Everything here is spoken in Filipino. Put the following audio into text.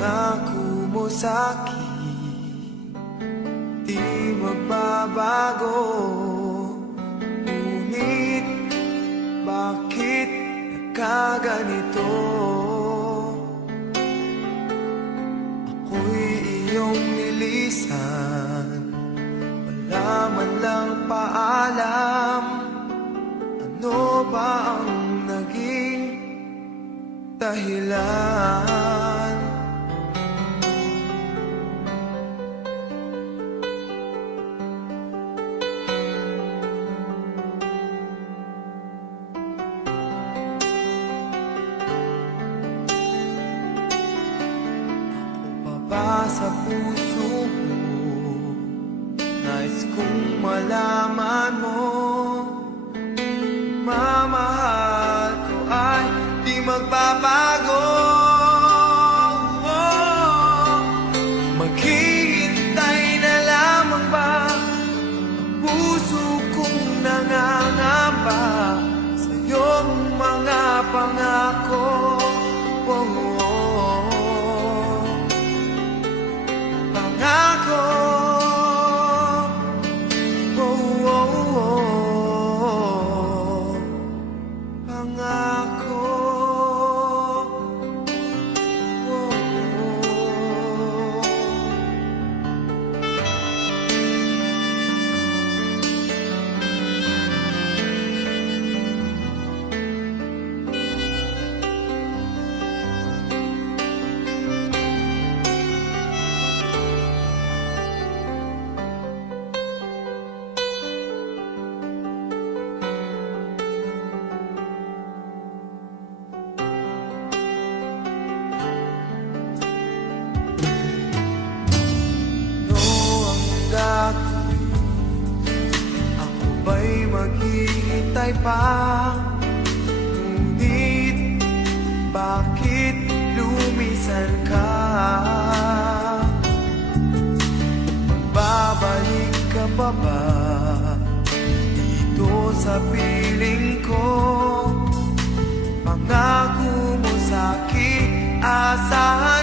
Pangako mo sa'kin di magbabago. Ngunit bakit nagkaganito? Ako'y iyong nilisan, wala man lang paalam. Ano ba ang naging dahilan? Sa puso mo, nais kong malaman mo, mamahal ko ay di magbabago. Maghihintay na lamang ba ang puso kong nangangamba sa iyong mga pangako? Ako ba'y maghihintay pa? Ngunit bakit lumisan ka? Magbabalik ka pa ba dito sa piling ko? Pangako mo sa'kin, asahan